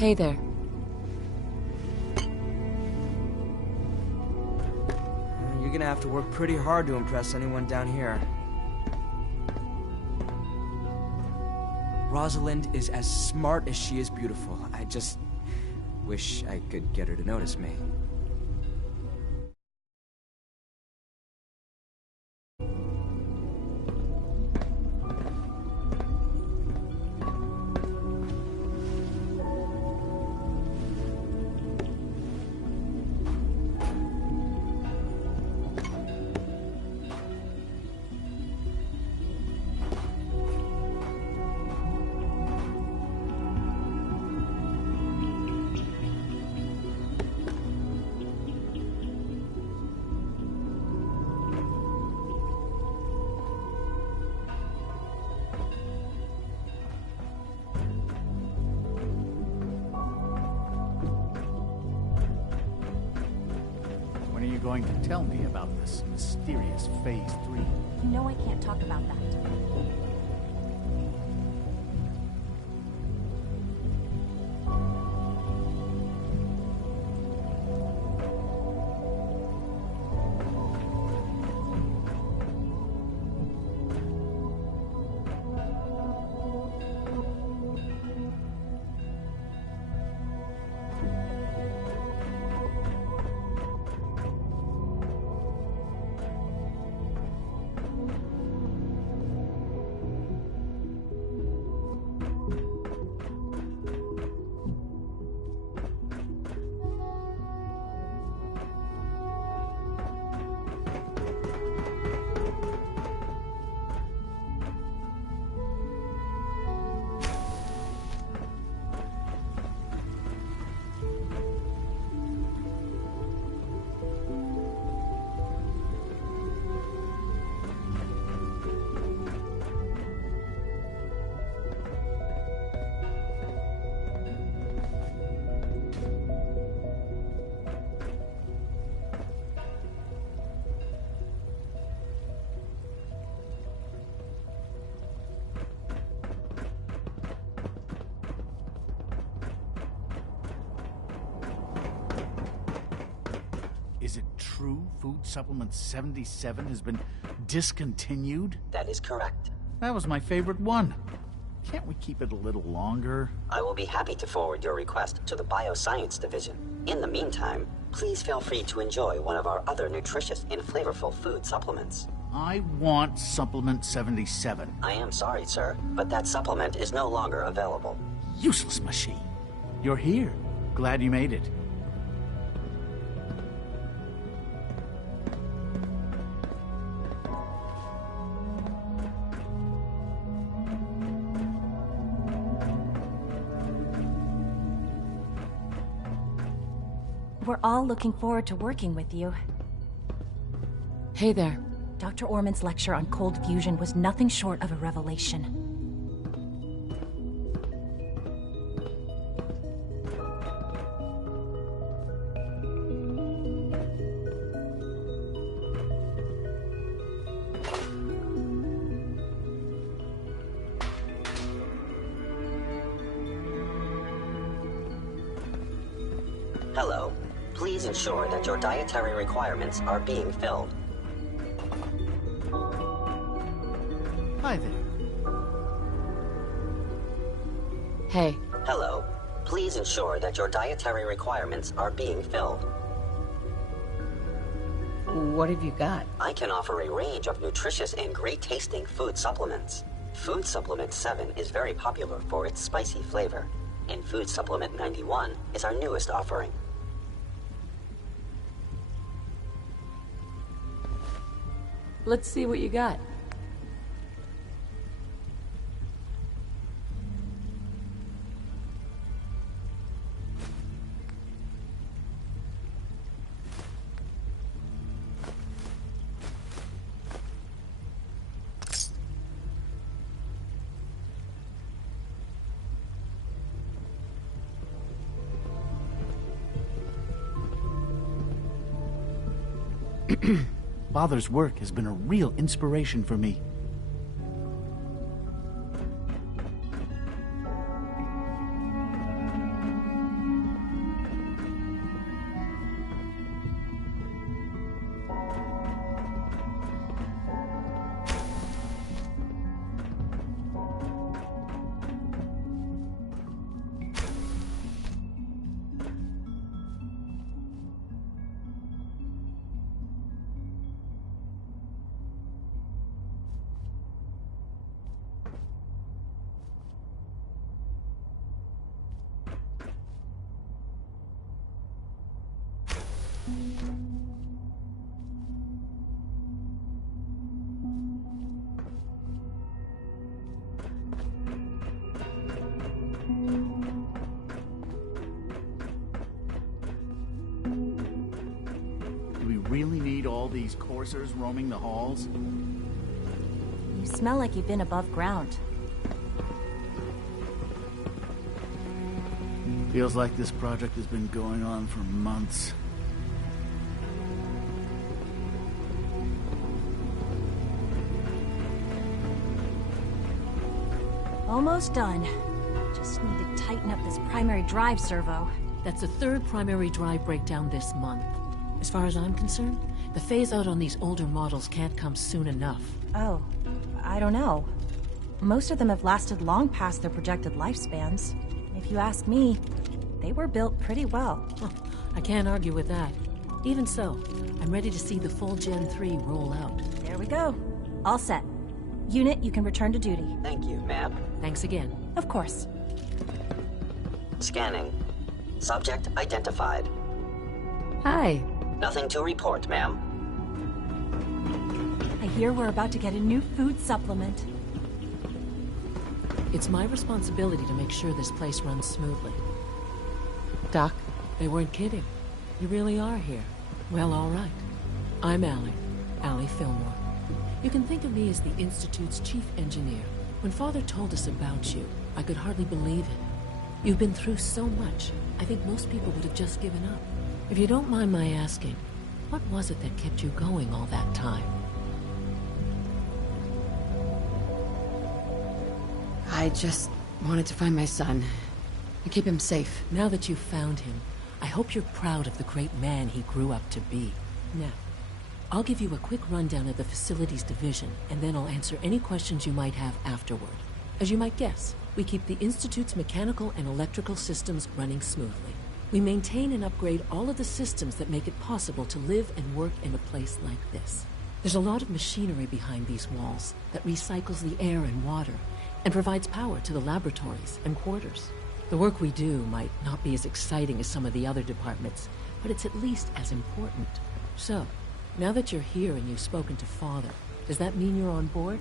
Hey there. You're gonna have to work pretty hard to impress anyone down here. Rosalind is as smart as she is beautiful. I just wish I could get her to notice me. When are you going to tell me about this mysterious Phase 3? You know I can't talk about that. Is it true Food Supplement 77 has been discontinued? That is correct. That was my favorite one. Can't we keep it a little longer? I will be happy to forward your request to the Bioscience Division. In the meantime, please feel free to enjoy one of our other nutritious and flavorful food supplements. I want Supplement 77. I am sorry, sir, but that supplement is no longer available. Useless machine. You're here. Glad you made it. We're all looking forward to working with you. Hey there. Dr. Orman's lecture on cold fusion was nothing short of a revelation. Hello. Please ensure that your dietary requirements are being filled. Hi there. Hey. Hello. Please ensure that your dietary requirements are being filled. What have you got? I can offer a range of nutritious and great-tasting food supplements. Food Supplement 7 is very popular for its spicy flavor, and Food Supplement 91 is our newest offering. Let's see what you got. Father's work has been a real inspiration for me. Do we really need all these coursers roaming the halls? You smell like you've been above ground. Feels like this project has been going on for months. Almost done. Just need to tighten up this primary drive servo. That's the third primary drive breakdown this month. As far as I'm concerned, the phase-out on these older models can't come soon enough. Oh, I don't know. Most of them have lasted long past their projected lifespans. If you ask me, they were built pretty well. I can't argue with that. Even so, I'm ready to see the full Gen 3 roll out. There we go. All set. Unit, you can return to duty. Thank you, ma'am. Thanks again. Of course. Scanning. Subject identified. Hi. Nothing to report, ma'am. I hear we're about to get a new food supplement. It's my responsibility to make sure this place runs smoothly. Doc, they weren't kidding. You really are here. Well, all right. I'm Allie Fillmore. You can think of me as the Institute's chief engineer. When Father told us about you, I could hardly believe it. You've been through so much, I think most people would have just given up. If you don't mind my asking, what was it that kept you going all that time? I just wanted to find my son and keep him safe. Now that you've found him, I hope you're proud of the great man he grew up to be. Now, I'll give you a quick rundown of the Facilities Division, and then I'll answer any questions you might have afterward. As you might guess, we keep the Institute's mechanical and electrical systems running smoothly. We maintain and upgrade all of the systems that make it possible to live and work in a place like this. There's a lot of machinery behind these walls that recycles the air and water and provides power to the laboratories and quarters. The work we do might not be as exciting as some of the other departments, but it's at least as important. So, now that you're here and you've spoken to Father, does that mean you're on board?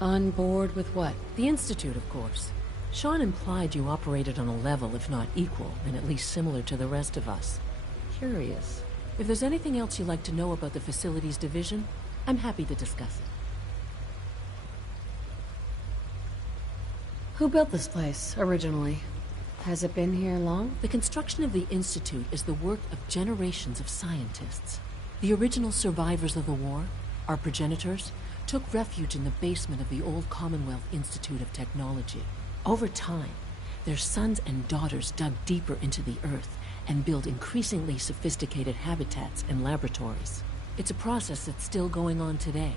On board with what? The Institute, of course. Sean implied you operated on a level, if not equal, and at least similar to the rest of us. Curious. If there's anything else you'd like to know about the Facilities Division, I'm happy to discuss it. Who built this place, originally? Has it been here long? The construction of the Institute is the work of generations of scientists. The original survivors of the war, our progenitors, took refuge in the basement of the old Commonwealth Institute of Technology. Over time, their sons and daughters dug deeper into the earth and built increasingly sophisticated habitats and laboratories. It's a process that's still going on today.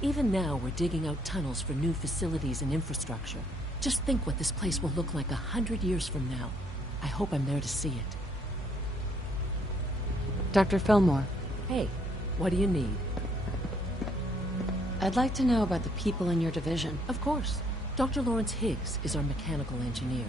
Even now, we're digging out tunnels for new facilities and infrastructure. Just think what this place will look like 100 years from now. I hope I'm there to see it. Dr. Fillmore, Hey, what do you need? I'd like to know about the people in your division. Of course. Dr. Lawrence Higgs is our mechanical engineer.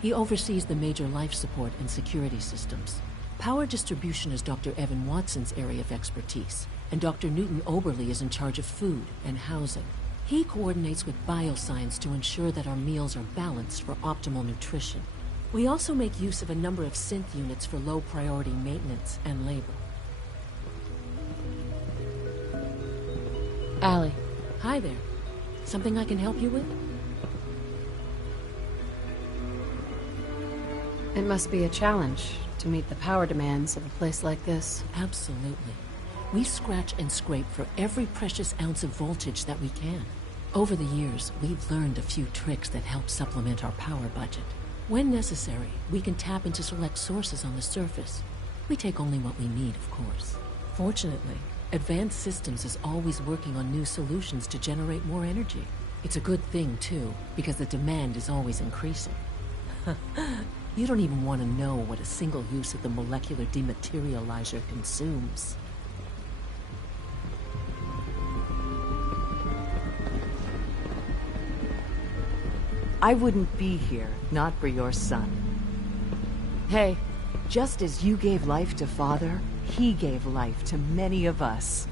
He oversees the major life support and security systems. Power distribution is Dr. Evan Watson's area of expertise, and Dr. Newton Oberly is in charge of food and housing. He coordinates with bioscience to ensure that our meals are balanced for optimal nutrition. We also make use of a number of synth units for low-priority maintenance and labor. Allie. Hi there. Something I can help you with? It must be a challenge to meet the power demands of a place like this. Absolutely. We scratch and scrape for every precious ounce of voltage that we can. Over the years, we've learned a few tricks that help supplement our power budget. When necessary, we can tap into select sources on the surface. We take only what we need, of course. Fortunately, Advanced Systems is always working on new solutions to generate more energy. It's a good thing, too, because the demand is always increasing. You don't even want to know what a single use of the molecular dematerializer consumes. I wouldn't be here, not for your son. Hey, Just as you gave life to Father, he gave life to many of us.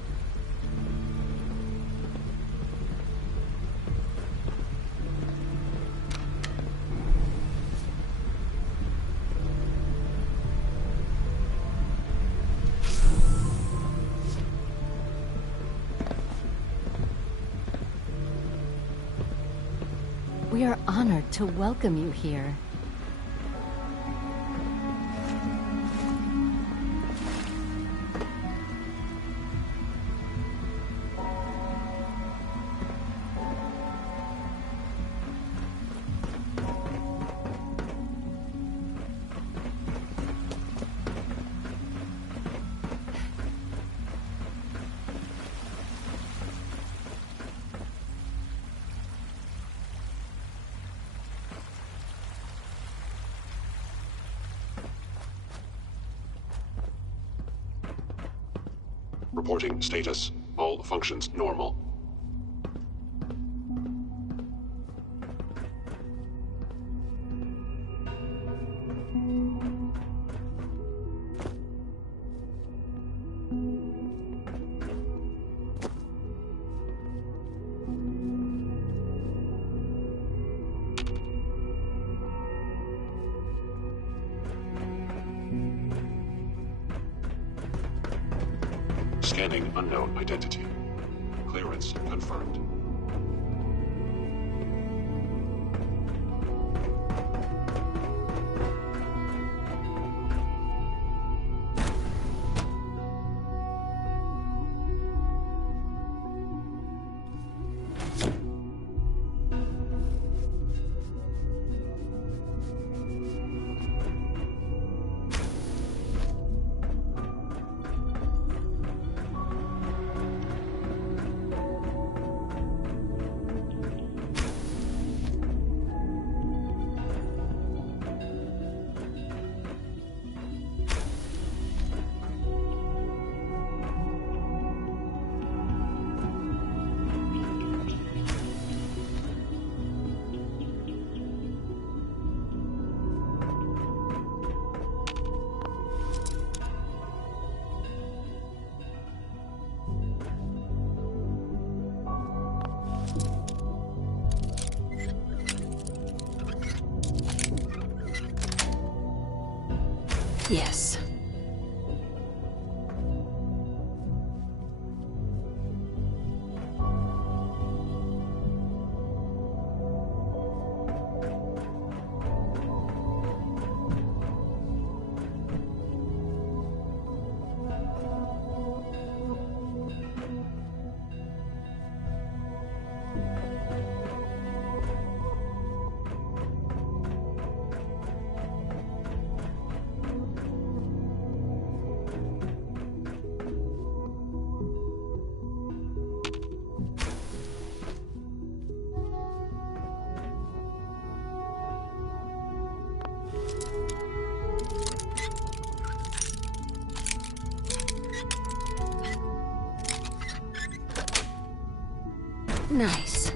We are honored to welcome you here. Reporting status. All functions normal. Scanning unknown identity. Clearance confirmed. Yes. Nice.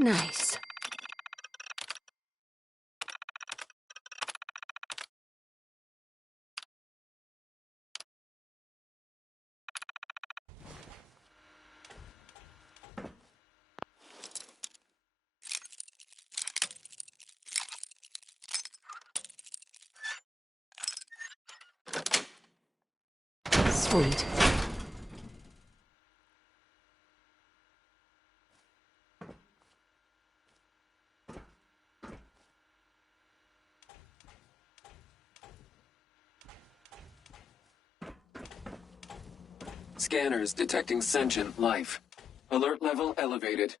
Nice. Sweet. Scanners detecting sentient life. Alert level elevated.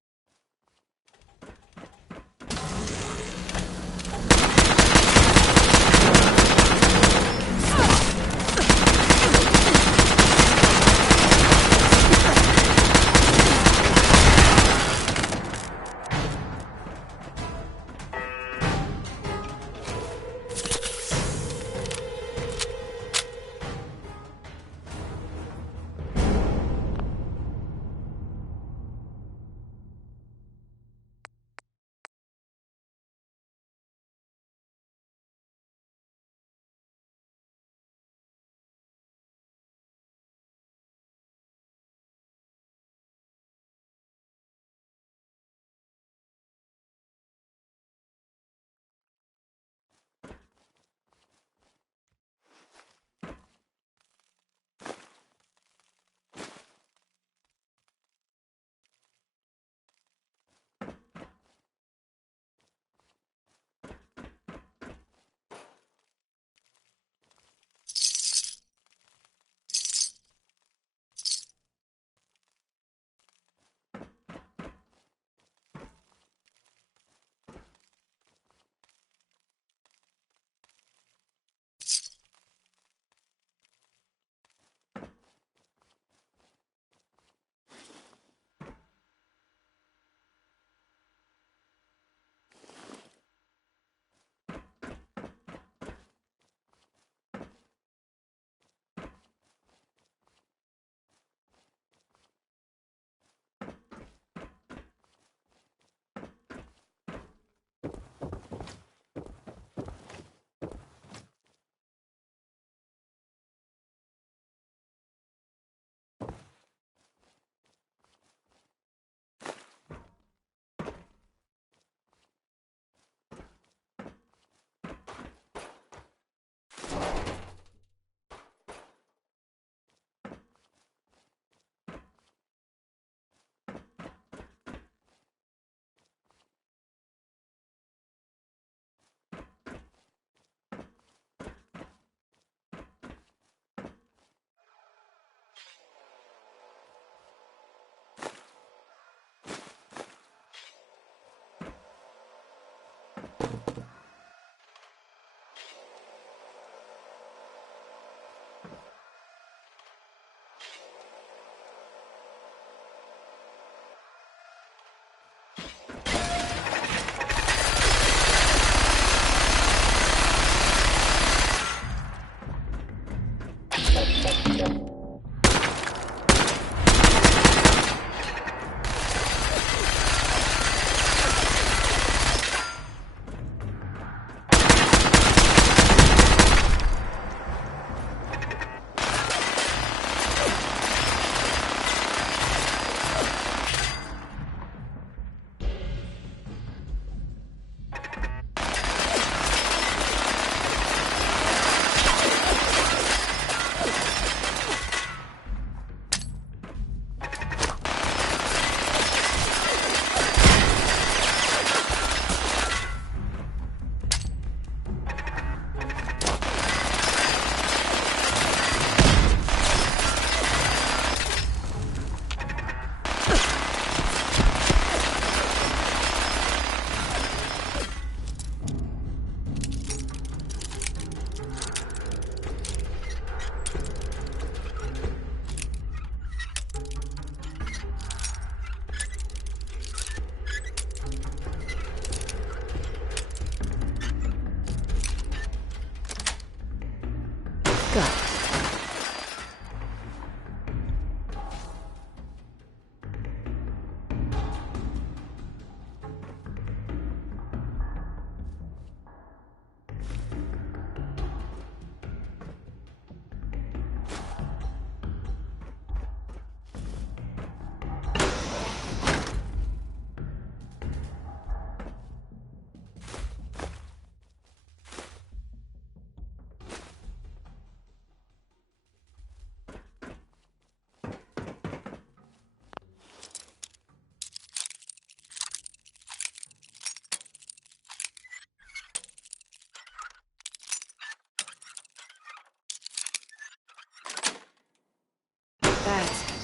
Got it. That's it.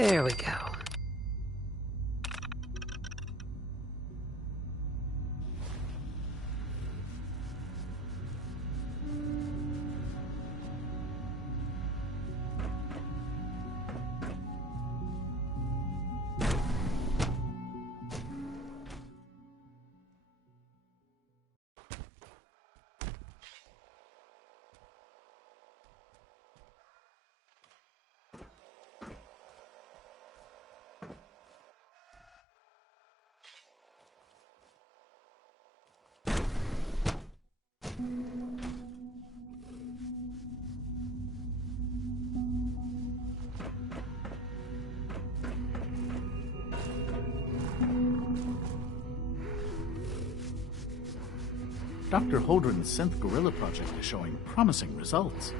There we go. Dr. Holdren's synth gorilla project is showing promising results.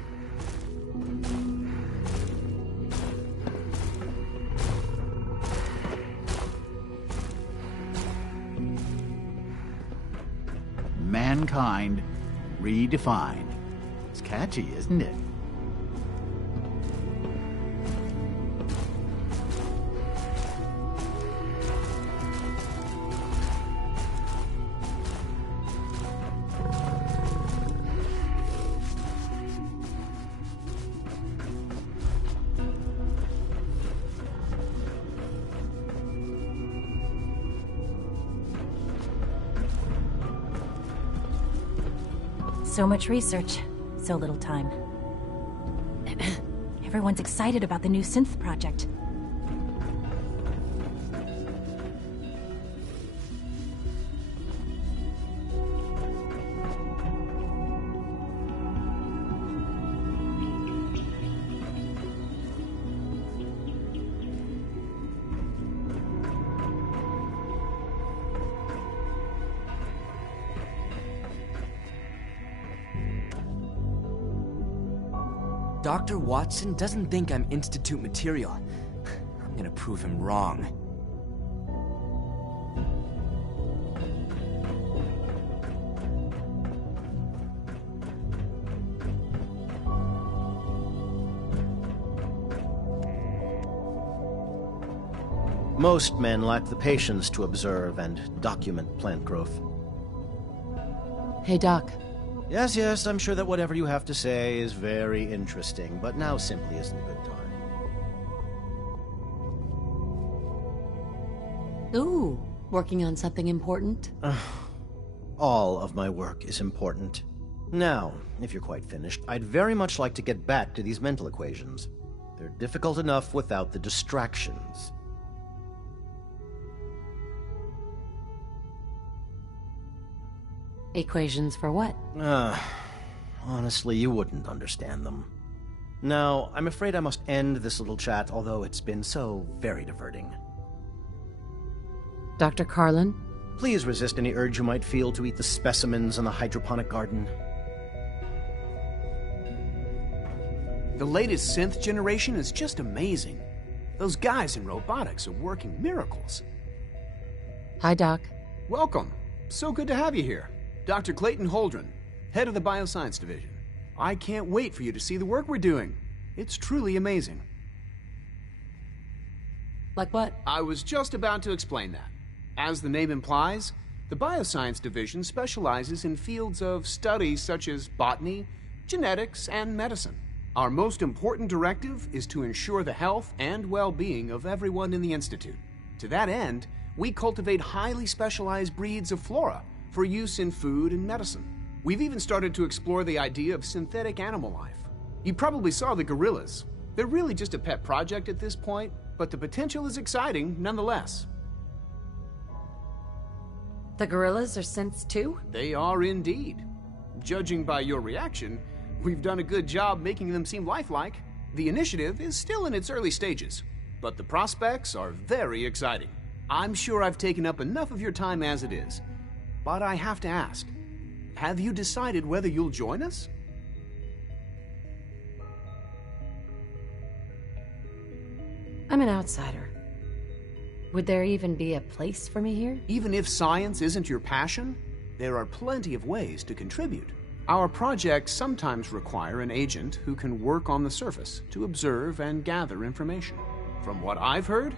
Mankind redefined. It's catchy, isn't it? So much research, so little time. Everyone's excited about the new synth project. Dr. Watson doesn't think I'm Institute material. I'm gonna prove him wrong. Most men lack the patience to observe and document plant growth. Hey, Doc. Yes, I'm sure that whatever you have to say is very interesting, but now simply isn't a good time. Ooh, working on something important? All of my work is important. Now, if you're quite finished, I'd very much like to get back to these mental equations. They're difficult enough without the distractions. Equations for what? Honestly, you wouldn't understand them. Now, I'm afraid I must end this little chat, although it's been so very diverting. Dr. Carlin? Please resist any urge you might feel to eat the specimens in the hydroponic garden. The latest synth generation is just amazing. Those guys in robotics are working miracles. Hi, Doc. Welcome. So good to have you here. Dr. Clayton Holdren, head of the Bioscience Division. I can't wait for you to see the work we're doing. It's truly amazing. Like what? I was just about to explain that. As the name implies, the Bioscience Division specializes in fields of study such as botany, genetics, and medicine. Our most important directive is to ensure the health and well-being of everyone in the Institute. To that end, we cultivate highly specialized breeds of flora for use in food and medicine. We've even started to explore the idea of synthetic animal life. You probably saw the gorillas. They're really just a pet project at this point, but the potential is exciting nonetheless. The gorillas are synths too? They are indeed. Judging by your reaction, we've done a good job making them seem lifelike. The initiative is still in its early stages, but the prospects are very exciting. I'm sure I've taken up enough of your time as it is. But I have to ask, have you decided whether you'll join us? I'm an outsider. Would there even be a place for me here? Even if science isn't your passion, there are plenty of ways to contribute. Our projects sometimes require an agent who can work on the surface to observe and gather information. From what I've heard,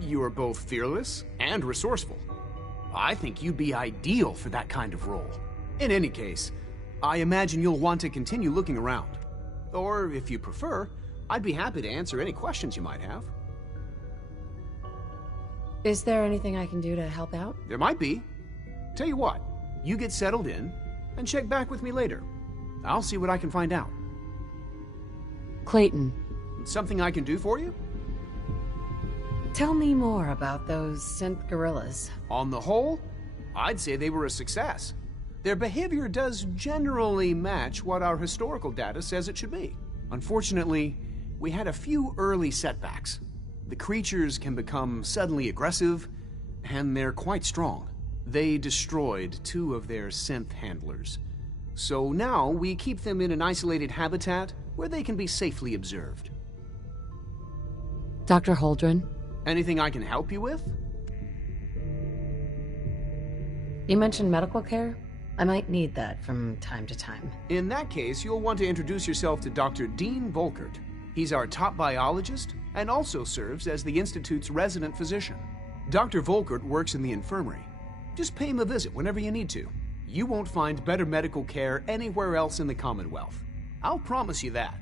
you are both fearless and resourceful. I think you'd be ideal for that kind of role. In any case, I imagine you'll want to continue looking around. Or, if you prefer, I'd be happy to answer any questions you might have. Is there anything I can do to help out? There might be. Tell you what, you get settled in, and check back with me later. I'll see what I can find out. Clayton. Something I can do for you? Tell me more about those synth gorillas. On the whole, I'd say they were a success. Their behavior does generally match what our historical data says it should be. Unfortunately, we had a few early setbacks. The creatures can become suddenly aggressive, and they're quite strong. They destroyed 2 of their synth handlers. So now we keep them in an isolated habitat where they can be safely observed. Dr. Holdren? Anything I can help you with? You mentioned medical care? I might need that from time to time. In that case, you'll want to introduce yourself to Dr. Dean Volkert. He's our top biologist and also serves as the Institute's resident physician. Dr. Volkert works in the infirmary. Just pay him a visit whenever you need to. You won't find better medical care anywhere else in the Commonwealth. I'll promise you that.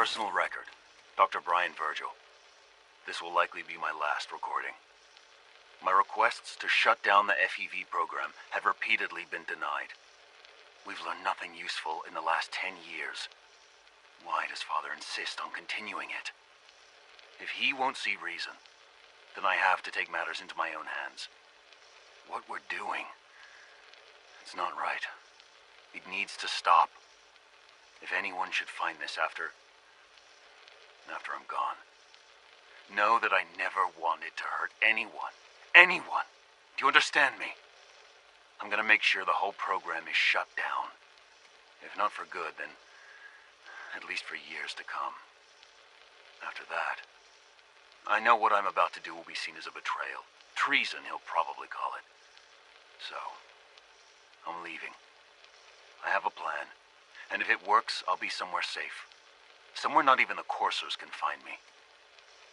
Personal record. Dr. Brian Vergil. This will likely be my last recording. My requests to shut down the FEV program have repeatedly been denied. We've learned nothing useful in the last 10 years. Why does Father insist on continuing it? If he won't see reason, then I have to take matters into my own hands. What we're doing, it's not right. It needs to stop. If anyone should find this after I'm gone, know that I never wanted to hurt anyone. Anyone! Do you understand me? I'm gonna make sure the whole program is shut down. If not for good, then at least for years to come. After that, I know what I'm about to do will be seen as a betrayal. Treason, he'll probably call it. So, I'm leaving. I have a plan, and if it works, I'll be somewhere safe. Somewhere not even the coursers can find me.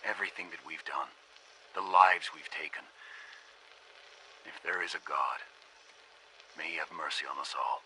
Everything that we've done, the lives we've taken. If there is a God, may he have mercy on us all.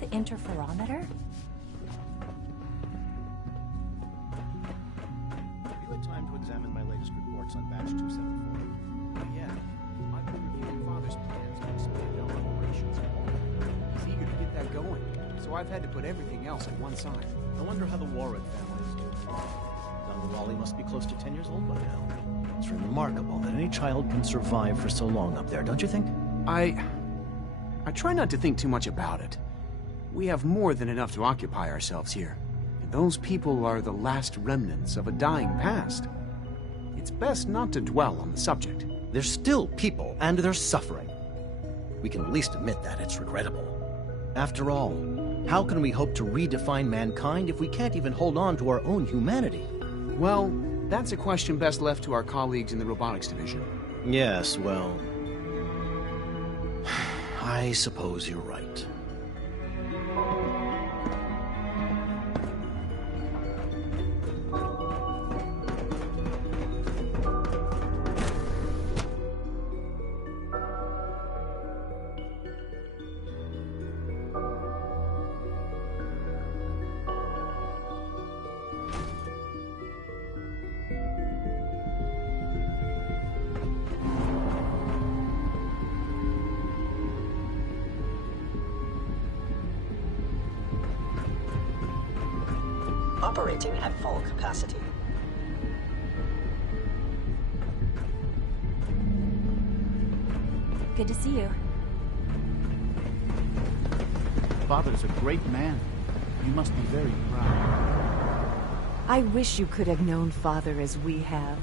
The interferometer? Have you had time to examine my latest reports on batch 274? Yeah. going, so I've had to put everything else at one side. I wonder how the Warwick family is doing. Young Wally must be close to 10 years old by now. It's remarkable that any child can survive for so long up there, don't you think? I try not to think too much about it. We have more than enough to occupy ourselves here. And those people are the last remnants of a dying past. It's best not to dwell on the subject. They're still people, and they're suffering. We can at least admit that it's regrettable. After all, how can we hope to redefine mankind if we can't even hold on to our own humanity? Well, that's a question best left to our colleagues in the robotics division. Yes, well, I suppose you're right. Operating at full capacity. Good to see you. Father's a great man. You must be very proud. I wish you could have known Father as we have.